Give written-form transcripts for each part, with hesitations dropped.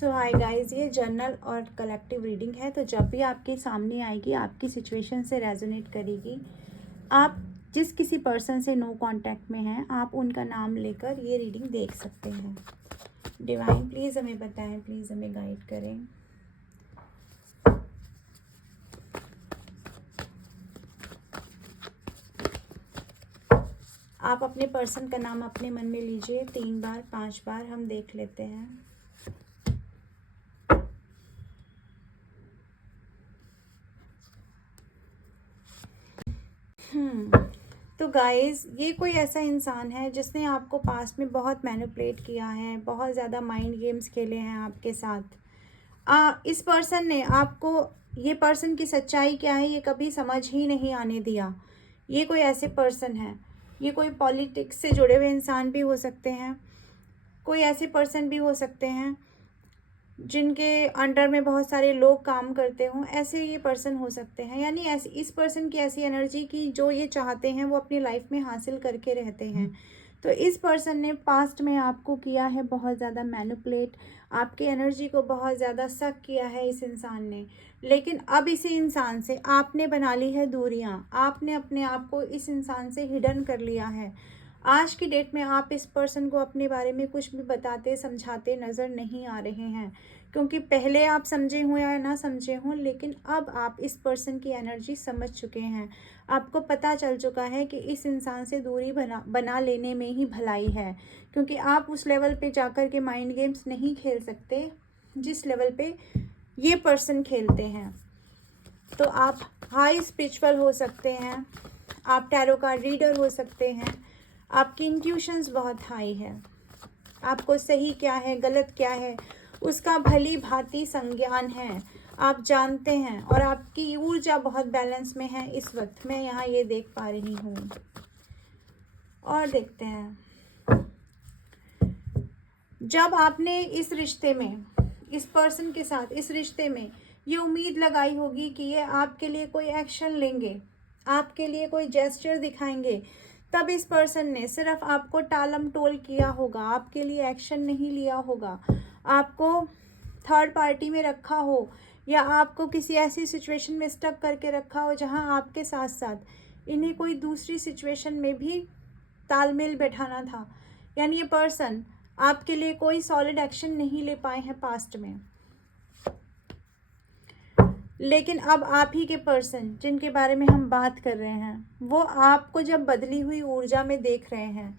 सो hi guys, ये journal और collective reading है। तो जब भी आपके सामने आएगी, आपकी सिचुएशन से रेजोनेट करेगी, आप जिस किसी पर्सन से नो कांटेक्ट में हैं, आप उनका नाम लेकर ये रीडिंग देख सकते हैं। डिवाइन प्लीज़ हमें बताएं, प्लीज़ हमें गाइड करें। आप अपने पर्सन का नाम अपने मन में लीजिए 3 बार 5 बार, हम देख लेते हैं। तो गाइस, ये कोई ऐसा इंसान है जिसने आपको पास्ट में बहुत मैनिपुलेट किया है, बहुत ज़्यादा माइंड गेम्स खेले हैं आपके साथ। इस पर्सन ने आपको, ये पर्सन की सच्चाई क्या है ये कभी समझ ही नहीं आने दिया। ये कोई ऐसे पर्सन है, ये कोई पॉलिटिक्स से जुड़े हुए इंसान भी हो सकते हैं, कोई ऐसे पर्सन भी हो सकते हैं जिनके अंडर में बहुत सारे लोग काम करते हों, ऐसे ये पर्सन हो सकते हैं। यानी ऐसी इस पर्सन की ऐसी एनर्जी की जो ये चाहते हैं वो अपनी लाइफ में हासिल करके रहते हैं। तो इस पर्सन ने पास्ट में आपको किया है बहुत ज़्यादा मैनिपुलेट, आपकी एनर्जी को बहुत ज़्यादा सक किया है इस इंसान ने। लेकिन अब इसी इंसान से आपने बना ली है दूरियां, आपने अपने आप को इस इंसान से हिडन कर लिया है। आज की डेट में आप इस पर्सन को अपने बारे में कुछ भी बताते समझाते नज़र नहीं आ रहे हैं, क्योंकि पहले आप समझे हों या ना समझे हों, लेकिन अब आप इस पर्सन की एनर्जी समझ चुके हैं। आपको पता चल चुका है कि इस इंसान से दूरी बना लेने में ही भलाई है, क्योंकि आप उस लेवल पे जाकर के माइंड गेम्स नहीं खेल सकते जिस लेवल पे ये पर्सन खेलते हैं। तो आप हाई स्पिरिचुअल हो सकते हैं, आप टैरो कार्ड रीडर हो सकते हैं, आपकी इंट्यूशंस बहुत हाई है, आपको सही क्या है गलत क्या है उसका भली भांति संज्ञान है, आप जानते हैं, और आपकी ऊर्जा बहुत बैलेंस में है इस वक्त। मैं यहाँ ये देख पा रही हूँ। और देखते हैं, जब आपने इस रिश्ते में, इस पर्सन के साथ इस रिश्ते में ये उम्मीद लगाई होगी कि ये आपके लिए कोई एक्शन लेंगे, आपके लिए कोई जेस्चर दिखाएंगे, तब इस पर्सन ने सिर्फ आपको टालम टोल किया होगा, आपके लिए एक्शन नहीं लिया होगा, आपको थर्ड पार्टी में रखा हो, या आपको किसी ऐसी सिचुएशन में स्टक करके रखा हो जहां आपके साथ साथ इन्हें कोई दूसरी सिचुएशन में भी तालमेल बैठाना था। यानी ये पर्सन आपके लिए कोई सॉलिड एक्शन नहीं ले पाए हैं पास्ट में। लेकिन अब आप ही के पर्सन जिनके बारे में हम बात कर रहे हैं, वो आपको जब बदली हुई ऊर्जा में देख रहे हैं,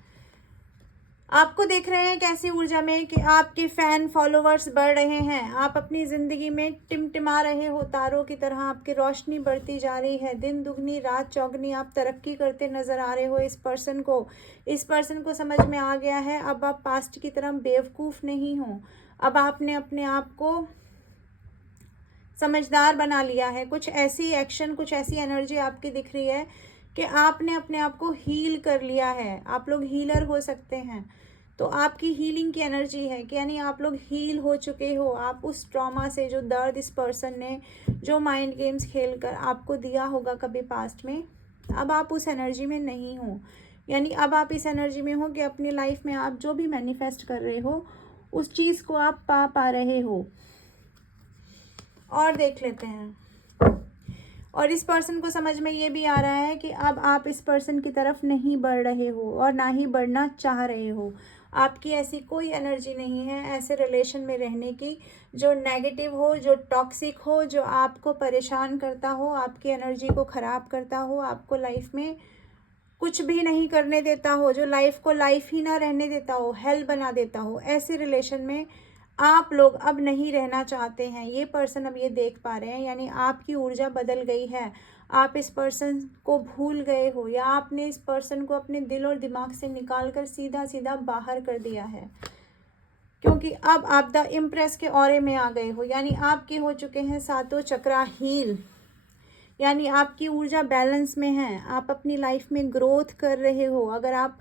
आपको देख रहे हैं कैसी ऊर्जा में कि आपके फैन फॉलोवर्स बढ़ रहे हैं, आप अपनी ज़िंदगी में टिमटिमा रहे हो तारों की तरह, आपकी रोशनी बढ़ती जा रही है, दिन दुगनी रात चौगनी आप तरक्की करते नज़र आ रहे हो। इस पर्सन को समझ में आ गया है, अब आप पास्ट की तरह बेवकूफ़ नहीं हो, अब आपने अपने आप को समझदार बना लिया है। कुछ ऐसी एक्शन, कुछ ऐसी एनर्जी आपकी दिख रही है कि आपने अपने आप को हील कर लिया है। आप लोग हीलर हो सकते हैं, तो आपकी हीलिंग की एनर्जी है कि यानी आप लोग हील हो चुके हो। आप उस ट्रॉमा से, जो दर्द इस पर्सन ने, जो माइंड गेम्स खेल कर आपको दिया होगा कभी पास्ट में, अब आप उस एनर्जी में नहीं हो। यानी अब आप इस एनर्जी में हो कि अपनी लाइफ में आप जो भी मैनिफेस्ट कर रहे हो उस चीज़ को आप पा रहे हो। और देख लेते हैं, और इस पर्सन को समझ में ये भी आ रहा है कि अब आप इस पर्सन की तरफ नहीं बढ़ रहे हो और ना ही बढ़ना चाह रहे हो। आपकी ऐसी कोई एनर्जी नहीं है ऐसे रिलेशन में रहने की जो नेगेटिव हो, जो टॉक्सिक हो, जो आपको परेशान करता हो, आपकी एनर्जी को ख़राब करता हो, आपको लाइफ में कुछ भी नहीं करने देता हो, जो लाइफ को लाइफ ही ना रहने देता हो, हेल बना देता हो। ऐसे रिलेशन में आप लोग अब नहीं रहना चाहते हैं। ये पर्सन अब ये देख पा रहे हैं, यानी आपकी ऊर्जा बदल गई है। आप इस पर्सन को भूल गए हो, या आपने इस पर्सन को अपने दिल और दिमाग से निकाल कर सीधा सीधा बाहर कर दिया है, क्योंकि अब आप द इम्प्रेस के ऑरे में आ गए हो। यानी आपके हो चुके हैं सातों चक्रा हील, यानी आपकी ऊर्जा बैलेंस में है, आप अपनी लाइफ में ग्रोथ कर रहे हो। अगर आप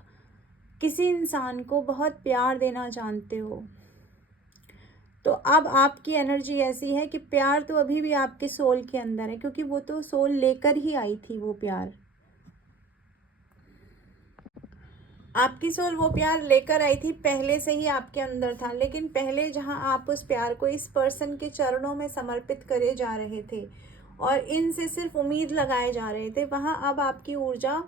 किसी इंसान को बहुत प्यार देना जानते हो, तो अब आपकी एनर्जी ऐसी है कि प्यार तो अभी भी आपके सोल के अंदर है, क्योंकि वो तो सोल लेकर ही आई थी वो प्यार। आपकी सोल वो प्यार लेकर आई थी, पहले से ही आपके अंदर था, लेकिन पहले जहां आप उस प्यार को इस पर्सन के चरणों में समर्पित करे जा रहे थे और इनसे सिर्फ उम्मीद लगाए जा रहे थे, वहां अब आपकी ऊर्जा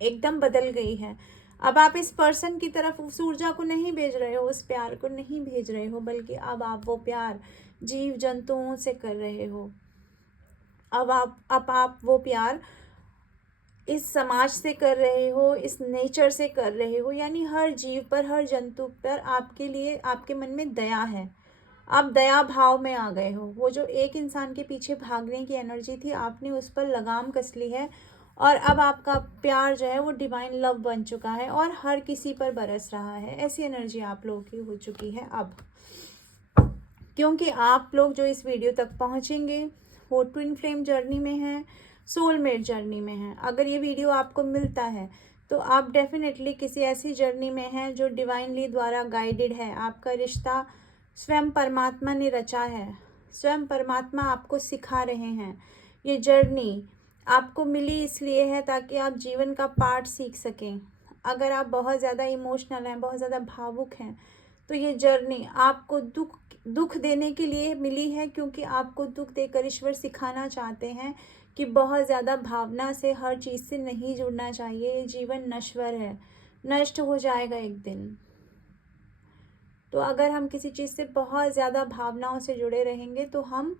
एकदम बदल गई है। अब आप इस पर्सन की तरफ उस ऊर्जा को नहीं भेज रहे हो, उस प्यार को नहीं भेज रहे हो, बल्कि अब आप वो प्यार जीव जंतुओं से कर रहे हो। अब आप वो प्यार इस समाज से कर रहे हो, इस नेचर से कर रहे हो, यानी हर जीव पर, हर जंतु पर आपके लिए, आपके मन में दया है। आप दया भाव में आ गए हो। वो जो एक इंसान के पीछे भागने की एनर्जी थी, आपने उस पर लगाम कस ली है और अब आपका प्यार जो है वो डिवाइन लव बन चुका है और हर किसी पर बरस रहा है। ऐसी एनर्जी आप लोगों की हो चुकी है अब, क्योंकि आप लोग जो इस वीडियो तक पहुंचेंगे वो ट्विन फ्लेम जर्नी में हैं, सोलमेट जर्नी में हैं। अगर ये वीडियो आपको मिलता है तो आप डेफिनेटली किसी ऐसी जर्नी में हैं जो डिवाइनली द्वारा गाइडेड है। आपका रिश्ता स्वयं परमात्मा ने रचा है, स्वयं परमात्मा आपको सिखा रहे हैं। ये जर्नी आपको मिली इसलिए है ताकि आप जीवन का पाठ सीख सकें। अगर आप बहुत ज़्यादा इमोशनल हैं, बहुत ज़्यादा भावुक हैं, तो ये जर्नी आपको दुख देने के लिए मिली है, क्योंकि आपको दुख देकर ईश्वर सिखाना चाहते हैं कि बहुत ज़्यादा भावना से, हर चीज़ से नहीं जुड़ना चाहिए। ये जीवन नश्वर है, नष्ट हो जाएगा एक दिन। तो अगर हम किसी चीज़ से बहुत ज़्यादा भावनाओं से जुड़े रहेंगे तो हम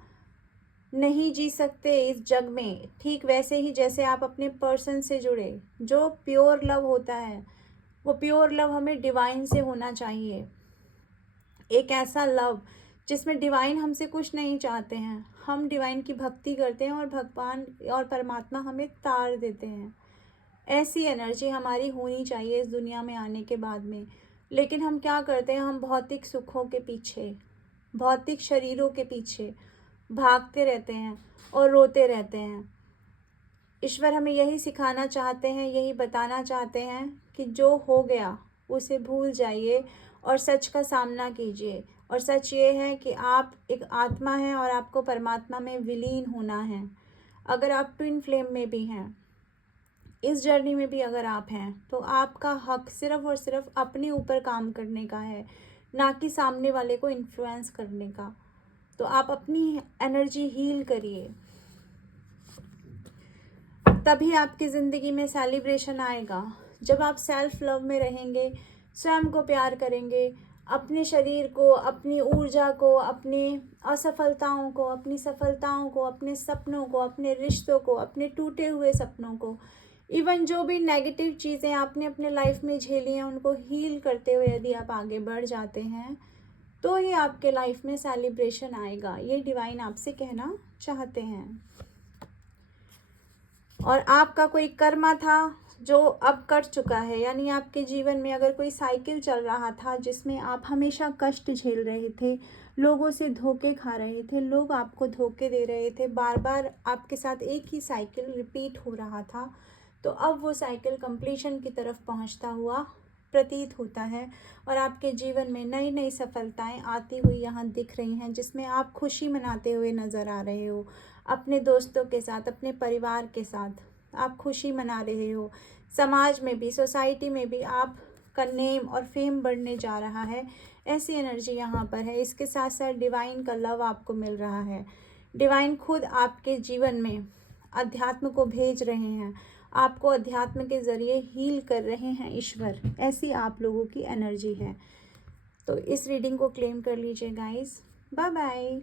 नहीं जी सकते इस जग में। ठीक वैसे ही जैसे आप अपने पर्सन से जुड़े, जो प्योर लव होता है, वो प्योर लव हमें डिवाइन से होना चाहिए। एक ऐसा लव जिसमें डिवाइन हमसे कुछ नहीं चाहते हैं, हम डिवाइन की भक्ति करते हैं और भगवान और परमात्मा हमें तार देते हैं। ऐसी एनर्जी हमारी होनी चाहिए इस दुनिया में आने के बाद में। लेकिन हम क्या करते हैं, हम भौतिक सुखों के पीछे, भौतिक शरीरों के पीछे भागते रहते हैं और रोते रहते हैं। ईश्वर हमें यही सिखाना चाहते हैं, यही बताना चाहते हैं कि जो हो गया उसे भूल जाइए और सच का सामना कीजिए। और सच ये है कि आप एक आत्मा हैं और आपको परमात्मा में विलीन होना है। अगर आप ट्विन फ्लेम में भी हैं, इस जर्नी में भी अगर आप हैं, तो आपका हक सिर्फ और सिर्फ अपने ऊपर काम करने का है, ना कि सामने वाले को इन्फ्लुएंस करने का। तो आप अपनी एनर्जी हील करिए, तभी आपकी ज़िंदगी में सेलिब्रेशन आएगा। जब आप सेल्फ लव में रहेंगे, स्वयं को प्यार करेंगे, अपने शरीर को, अपनी ऊर्जा को, अपनी असफलताओं को, अपनी सफलताओं को, अपने सपनों को, अपने रिश्तों को, अपने टूटे हुए सपनों को, इवन जो भी नेगेटिव चीज़ें आपने अपने लाइफ में झेली हैं, उनको हील करते हुए यदि आप आगे बढ़ जाते हैं, तो ही आपके लाइफ में सेलिब्रेशन आएगा। ये डिवाइन आपसे कहना चाहते हैं। और आपका कोई कर्मा था जो अब कट चुका है, यानी आपके जीवन में अगर कोई साइकिल चल रहा था जिसमें आप हमेशा कष्ट झेल रहे थे, लोगों से धोखे खा रहे थे, लोग आपको धोखे दे रहे थे, बार बार आपके साथ एक ही साइकिल रिपीट हो रहा था, तो अब वो साइकिल कंप्लीशन की तरफ पहुंचता हुआ प्रतीत होता है और आपके जीवन में नई नई सफलताएं आती हुई यहाँ दिख रही हैं, जिसमें आप खुशी मनाते हुए नज़र आ रहे हो। अपने दोस्तों के साथ, अपने परिवार के साथ आप खुशी मना रहे हो। समाज में भी, सोसाइटी में भी आपका नेम और फेम बढ़ने जा रहा है। ऐसी एनर्जी यहाँ पर है। इसके साथ साथ डिवाइन का लव आपको मिल रहा है। डिवाइन खुद आपके जीवन में अध्यात्म को भेज रहे हैं, आपको अध्यात्म के ज़रिए हील कर रहे हैं ईश्वर। ऐसी आप लोगों की एनर्जी है। तो इस रीडिंग को क्लेम कर लीजिए गाइस। Bye bye.